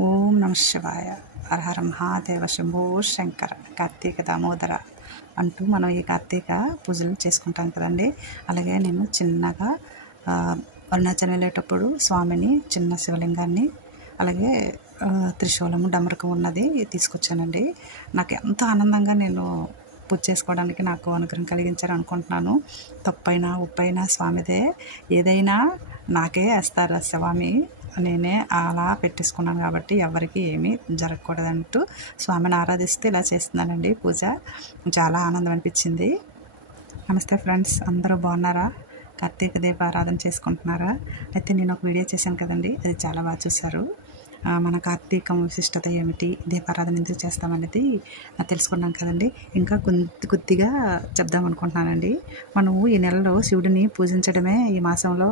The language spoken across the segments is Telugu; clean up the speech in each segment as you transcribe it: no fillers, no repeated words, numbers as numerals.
ఓం నమ శివాయ. హర హర మహాదేవ శంభో శంకర. కార్తీక దామోదర అంటూ మనం ఈ కార్తీక పూజలు చేసుకుంటాం కదండి. అలాగే నేను చిన్నగా అరుణాచలం వెళ్ళేటప్పుడు స్వామిని చిన్న శివలింగాన్ని అలాగే త్రిశూలము డమరుకం ఉన్నది తీసుకొచ్చానండి. నాకు ఎంతో ఆనందంగా నేను పూజ చేసుకోవడానికి నాకు అనుగ్రహం కలిగించారు అనుకుంటున్నాను. తప్పైనా ఉప్పైనా స్వామిదే, ఏదైనా నాకే వేస్తారు స్వామి. నేనే అలా పెట్టేసుకున్నాను కాబట్టి ఎవరికి ఏమీ జరగకూడదంటూ స్వామిని ఆరాధిస్తే ఇలా చేస్తున్నానండి పూజ. చాలా ఆనందం అనిపించింది. నమస్తే ఫ్రెండ్స్, అందరూ బాగున్నారా? కార్తీక దీపారాధన చేసుకుంటున్నారా? అయితే నేను ఒక వీడియో చేశాను కదండి, అది చాలా బాగా చూశారు. మన కార్తీకం విశిష్టత ఏమిటి, దీపారాధన ఎందుకు చేస్తామనేది తెలుసుకున్నాం కదండి. ఇంకా కొద్దిగా చెప్దాం అనుకుంటున్నానండి. మనము ఈ నెలలో శివుడిని పూజించడమే ఈ మాసంలో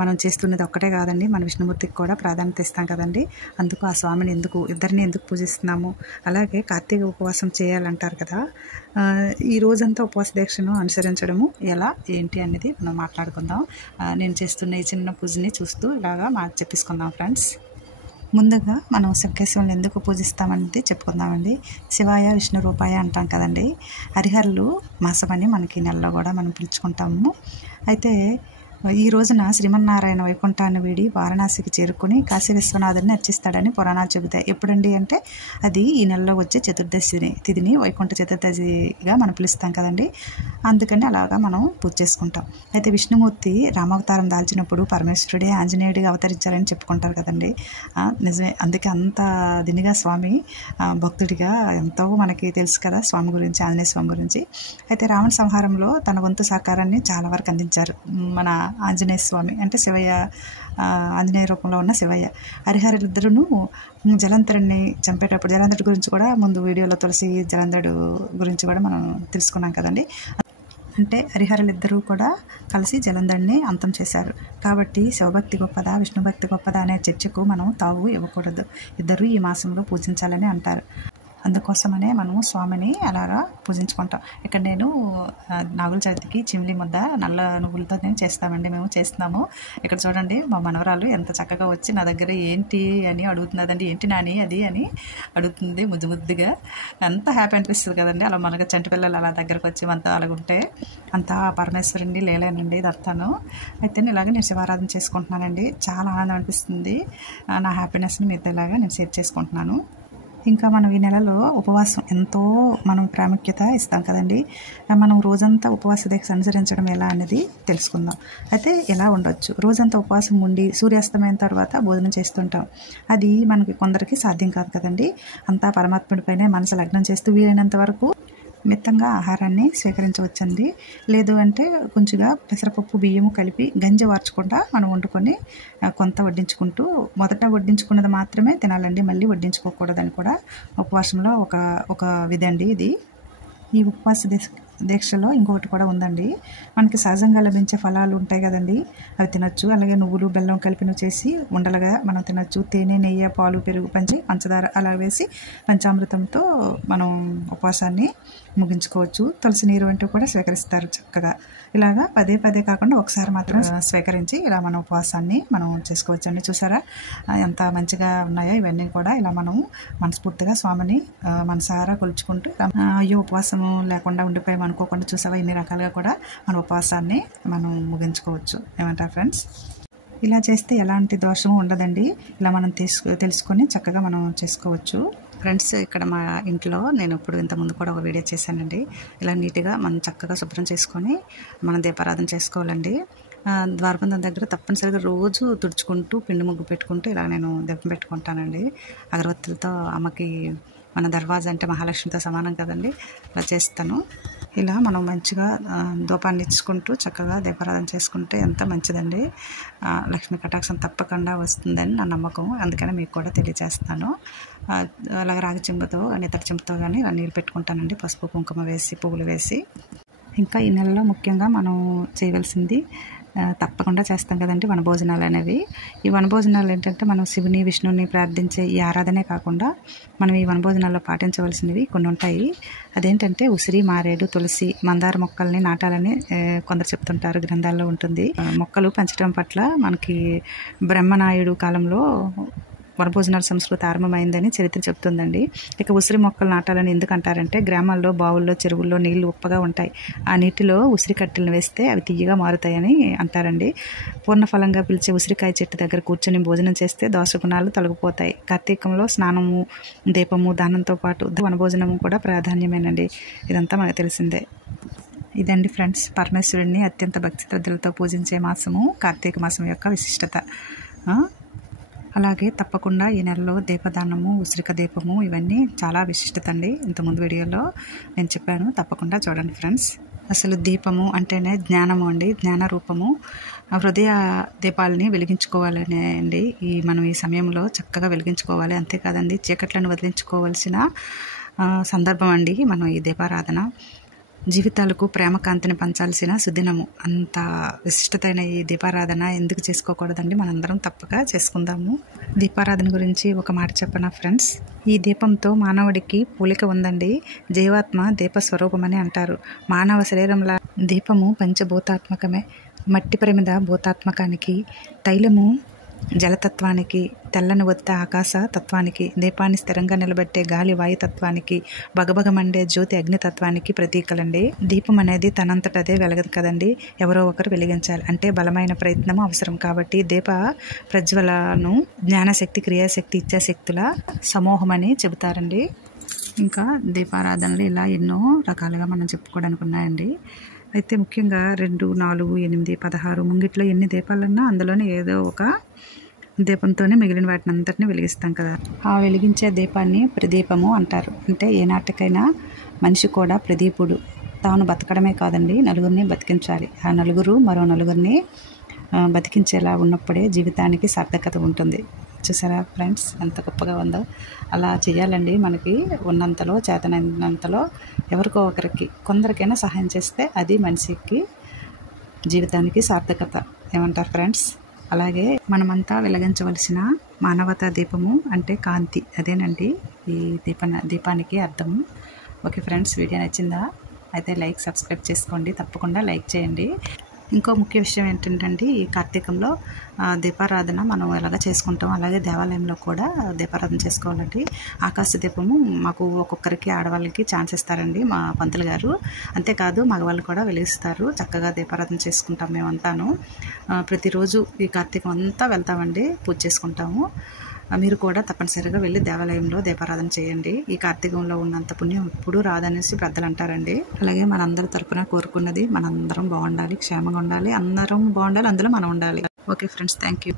మనం చేస్తున్నది ఒక్కటే కాదండి, మన విష్ణుమూర్తికి కూడా ప్రాధాన్యత ఇస్తాం కదండి. అందుకు ఆ స్వామిని ఇద్దరిని ఎందుకు పూజిస్తున్నాము, అలాగే కార్తీక ఉపవాసం చేయాలంటారు కదా. ఈ రోజంతా ఉపవాస దీక్షను అనుసరించడము ఎలా ఏంటి అనేది మనం మాట్లాడుకుందాం. నేను చేస్తున్న ఈ చిన్న పూజని చూస్తూ ఇలాగా చెప్పేసుకుందాం ఫ్రెండ్స్. ముందుగా మనం శివకేశవులను ఎందుకు పూజిస్తామనేది చెప్పుకుందామండి. శివాయ విష్ణు రూపాయ అంటాం కదండి. హరిహరులు మాసమని మనకి నెలలో కూడా మనం పిలుచుకుంటాము. అయితే ఈ రోజున శ్రీమన్నారాయణ వైకుంఠాన్ని వీడి వారణాసికి చేరుకుని కాశీ విశ్వనాథుని అర్చిస్తాడని పురాణాలు చెబుతాయి. ఎప్పుడండి అంటే అది ఈ నెలలో వచ్చే చతుర్దశి తిథిని వైకుంఠ చతుర్దశిగా మనం పిలుస్తాం కదండి. అందుకని అలాగా మనం పూజ చేసుకుంటాం. అయితే విష్ణుమూర్తి రామావతారం దాల్చినప్పుడు పరమేశ్వరుడే ఆంజనేయుడిగా అవతరించారని చెప్పుకుంటారు కదండి. నిజమే, అందుకే అంత దినిగా స్వామి భక్తుడిగా ఎంతో మనకి తెలుసు కదా స్వామి గురించి, ఆంజనేయ స్వామి గురించి. అయితే రావణ సంహారంలో తన వంతు సహకారాన్ని చాలా వరకు అందించారు మన ఆంజనేయ స్వామి, అంటే శివయ్య, ఆంజనేయ రూపంలో ఉన్న శివయ్య. హరిహరులిద్దరూ జలంధరుడిని చంపేటప్పుడు, జలంధరుడి గురించి కూడా ముందు వీడియోలో తులసి జలంధరుడు గురించి కూడా మనం తెలుసుకున్నాం కదండి. అంటే హరిహరులిద్దరూ కూడా కలిసి జలంధరుడిని అంతం చేశారు. కాబట్టి శివభక్తి గొప్పదా విష్ణుభక్తి గొప్పదా అనే చర్చకు మనం తావు ఇవ్వకూడదు. ఇద్దరు ఈ మాసంలో పూజించాలని అంటారు. అందుకోసమనే మనము స్వామిని అలాగా పూజించుకుంటాం. ఇక్కడ నేను నాగుల చవితికి చిమ్లి ముద్ద నల్ల నువ్వులతో నేను చేస్తామండి, మేము చేస్తున్నాము. ఇక్కడ చూడండి మా మనవరాలు ఎంత చక్కగా వచ్చి నా దగ్గర ఏంటి అని అడుగుతున్నదండి. ఏంటి నాని అది అని అడుగుతుంది ముద్దుగా. ఎంత హ్యాపీ అనిపిస్తుంది కదండి. అలా మనకు చంటి పిల్లలు అలా దగ్గరకు వచ్చి మనతో అలాగుంటే అంతా పరమేశ్వరుని లేలేనండి ఇదంతాను. అయితే ఇలాగే నేను శివారాధన చేసుకుంటున్నానండి. చాలా ఆనందం అనిపిస్తుంది. నా హ్యాపీనెస్ని మీతో ఇలాగా నేను షేర్ చేసుకుంటున్నాను. ఇంకా మనం ఈ నెలలో ఉపవాసం ఎంతో మనం ప్రాముఖ్యత ఇస్తాం కదండి. మనం రోజంతా ఉపవాస దీక్ష అనుసరించడం ఎలా అనేది తెలుసుకుందాం. అయితే ఎలా ఉండొచ్చు, రోజంతా ఉపవాసం ఉండి సూర్యాస్తమైన తర్వాత భోజనం చేస్తుంటాం. అది మనకి కొందరికి సాధ్యం కాదు కదండి. అంతా పరమాత్ముడిపైనే మనసు లగ్నం చేస్తూ వీలైనంత వరకు మితంగా ఆహారాన్ని స్వీకరించవచ్చండి. లేదు అంటే కొంచెంగా పెసరపప్పు బియ్యము కలిపి గంజి వార్చకుండా మనం వండుకొని కొంత వడ్డించుకుంటూ, మొదట వడ్డించుకున్నది మాత్రమే తినాలండి, మళ్ళీ వడ్డించుకోకూడదని కూడా ఉపవాసంలో ఒక విధి అండి ఇది. ఈ ఉపవాస దీక్షలో ఇంకొకటి కూడా ఉందండి. మనకి సహజంగా లభించే ఫలాలు ఉంటాయి కదండి, అవి తినొచ్చు. అలాగే నువ్వులు బెల్లం కలిపి చేసి ఉండలుగా మనం తినొచ్చు. తేనె, నెయ్యి, పాలు, పెరుగు పంచదార అలా వేసి పంచామృతంతో మనం ఉపవాసాన్ని ముగించుకోవచ్చు. తులసి నీరు అంటూ కూడా స్వీకరిస్తారు చక్కగా. ఇలాగా పదే కాకుండా ఒకసారి మాత్రం స్వీకరించి ఇలా మన ఉపవాసాన్ని మనం చేసుకోవచ్చు అండి. చూసారా ఎంత మంచిగా ఉన్నాయో ఇవన్నీ కూడా. ఇలా మనం మనస్ఫూర్తిగా స్వామిని మనసారా కొలుచుకుంటూ అయ్యో ఉపవాసము లేకుండా ఉండిపోయాం అనుకోకుండా, చూసావా ఇన్ని రకాలుగా కూడా మన ఉపవాసాన్ని మనం ముగించుకోవచ్చు. ఏమంటారు ఫ్రెండ్స్? ఇలా చేస్తే ఎలాంటి దోషము ఉండదండి. ఇలా మనం తెలుసుకొని చక్కగా మనం చేసుకోవచ్చు ఫ్రెండ్స్. ఇక్కడ మా ఇంట్లో నేను ఇప్పుడు ఇంతకుముందు కూడా ఒక వీడియో చేశానండి. ఇలా నీట్గా మనం చక్కగా శుభ్రం చేసుకొని మనం దీపారాధన చేసుకోవాలండి. ద్వారబంధం దగ్గర తప్పనిసరిగా రోజు తుడుచుకుంటూ పిండి ముగ్గు పెట్టుకుంటూ ఇలా నేను దీపం పెట్టుకుంటానండి. అగరవత్తులతో అమ్మకి, మన దర్వాజా అంటే మహాలక్ష్మితో సమానం కదండి, ఇలా చేస్తాను. ఇలా మనం మంచిగా దూపాన్ని ఇచ్చుకుంటూ చక్కగా దీపారాధన చేసుకుంటే ఎంత మంచిదండి. లక్ష్మీ కటాక్షం తప్పకుండా వస్తుందని నా నమ్మకం. అందుకని మీకు కూడా తెలియజేస్తాను. అలాగే రాగి చెంబుతో కానీ ఇతర చెంబుతో కానీ ఇలా నీళ్ళు పెట్టుకుంటానండి, పసుపు కుంకుమ వేసి పువ్వులు వేసి. ఇంకా ఈ నెలలో ముఖ్యంగా మనం చేయవలసింది తప్పకుండా చేస్తాం కదండి వనభోజనాలు అనేవి. ఈ వనభోజనాలు ఏంటంటే మనం శివుని విష్ణుని ప్రార్థించే ఈ ఆరాధనే కాకుండా మనం ఈ వనభోజనాల్లో పాటించవలసినవి కొన్ని ఉంటాయి. అదేంటంటే ఉసిరి, మారేడు, తులసి, మందార మొక్కల్ని నాటాలని కొందరు చెప్తుంటారు, గ్రంథాల్లో ఉంటుంది. మొక్కలు పెంచడం పట్ల మనకి బ్రహ్మనాయుడు కాలంలో వనభోజనాల సంస్కృతి ఆరంభమైందని చరిత్ర చెప్తుందండి. ఇక ఉసిరి మొక్కలు నాటాలని ఎందుకు అంటారంటే గ్రామాల్లో బావుల్లో చెరువుల్లో నీళ్లు ఉప్పగా ఉంటాయి. ఆ నీటిలో ఉసిరి కట్టెలను వేస్తే అవి తియ్యగా మారుతాయని అంటారండి. పూర్ణఫలంగా పిలిచే ఉసిరికాయ చెట్టు దగ్గర కూర్చొని భోజనం చేస్తే దోషగుణాలు తొలగిపోతాయి. కార్తీకంలో స్నానము, దీపము, దానంతో పాటు వనభోజనము కూడా ప్రాధాన్యమేనండి. ఇదంతా మనకు తెలిసిందే. ఇదండి ఫ్రెండ్స్, పరమేశ్వరుడిని అత్యంత భక్తి శ్రద్ధలతో పూజించే మాసము కార్తీక మాసం యొక్క విశిష్టత. అలాగే తప్పకుండా ఈ నెలలో దీపదానము, ఉసిరిక దీపము ఇవన్నీ చాలా విశిష్టత అండి. ఇంతకుముందు వీడియోలో నేను చెప్పాను, తప్పకుండా చూడండి ఫ్రెండ్స్. అసలు దీపము అంటేనే జ్ఞానము అండి, జ్ఞాన రూపము. హృదయ దీపాలని వెలిగించుకోవాలనే అండి మనం ఈ సమయంలో చక్కగా వెలిగించుకోవాలి. అంతేకాదండి చీకట్లను వదిలించుకోవాల్సిన సందర్భం అండి మనం ఈ దీపారాధన. జీవితాలకు ప్రేమ కాంతిని పంచాల్సిన సుదినము. అంత విశిష్టతైన ఈ దీపారాధన ఎందుకు చేసుకోకూడదండి? మనందరం తప్పక చేసుకుందాము. దీపారాధన గురించి ఒక మాట చెప్పనా ఫ్రెండ్స్? ఈ దీపంతో మానవుడికి పోలిక ఉందండి. జీవాత్మ దీప స్వరూపమని అంటారు. మానవ శరీరంలా దీపము పంచభూతాత్మకమే. మట్టి ప్రమిద భూతాత్మకానికి, తైలము జలతత్వానికి, తెల్లని ఒత్త ఆకాశ తత్వానికి, దీపాన్ని స్థిరంగా నిలబెట్టే గాలి వాయుతత్వానికి, బగబగమండే జ్యోతి అగ్నితత్వానికి ప్రతీకలండి. దీపం అనేది తనంతటదే వెలగదు కదండి, ఎవరో ఒకరు వెలిగించాలి. అంటే బలమైన ప్రయత్నము అవసరం. కాబట్టి దీప ప్రజ్వలను జ్ఞానశక్తి, క్రియాశక్తి, ఇచ్ఛాశక్తుల సమూహమని చెబుతారండి. ఇంకా దీపారాధనలు ఇలా ఎన్నో రకాలుగా మనం చెప్పుకోవడానికి ఉన్నాయండి. అయితే ముఖ్యంగా 2, 4, 8, 16 ముంగిట్లో ఎన్ని దీపాలన్నా అందులోనే ఏదో ఒక దీపంతోనే మిగిలిన వాటిని అంతటిని వెలిగిస్తాం కదా. ఆ వెలిగించే దీపాన్ని ప్రదీపము అంటారు. అంటే ఏనాటికైనా మనిషి కూడా ప్రదీపుడు. తాను బతకడమే కాదండి, నలుగురిని బతికించాలి. ఆ నలుగురు మరో నలుగురిని బతికించేలా ఉన్నప్పుడే జీవితానికి సార్థకత ఉంటుంది. చూసారా ఫ్రెండ్స్ ఎంత గొప్పగా ఉందో? అలా చేయాలండి. మనకి ఉన్నంతలో, చేతనైనంతలో ఎవరికో ఒకరికి, కొందరికైనా సహాయం చేస్తే అది మనిషికి జీవితానికి సార్థకత. ఏమంటారు ఫ్రెండ్స్? అలాగే మనమంతా వెలిగించవలసిన మానవతా దీపము అంటే కాంతి. అదేనండి ఈ దీపానికి అర్థము. ఓకే ఫ్రెండ్స్, వీడియో నచ్చిందా? అయితే లైక్, సబ్స్క్రైబ్ చేసుకోండి. తప్పకుండా లైక్ చేయండి. ఇంకో ముఖ్య విషయం ఏంటంటే ఈ కార్తీకంలో దీపారాధన మనం ఎలాగ చేసుకుంటాం అలాగే దేవాలయంలో కూడా దీపారాధన చేసుకోవాలండి. ఆకాశ దీపము మాకు ఒక్కొక్కరికి ఆడవాళ్ళకి ఛాన్స్ ఇస్తారండి మా పంతులు గారు. అంతేకాదు మగవాళ్ళు కూడా వెలిగిస్తారు. చక్కగా దీపారాధన చేసుకుంటాం మేమంతాను. ప్రతిరోజు ఈ కార్తీకం అంతా వెళ్తామండి, పూజ చేసుకుంటాము. మీరు కూడా తప్పనిసరిగా వెళ్ళి దేవాలయంలో దీపారాధన చేయండి. ఈ కార్తీకంలో ఉన్నంత పుణ్యం ఎప్పుడూ రాదనేసి పెద్దలు అంటారండి. అలాగే మనందరి తరపున కోరుకున్నది మనందరం బాగుండాలి, క్షేమంగా ఉండాలి, అందరం బాగుండాలి, అందులో మనం ఉండాలి. Okay friends, thank you.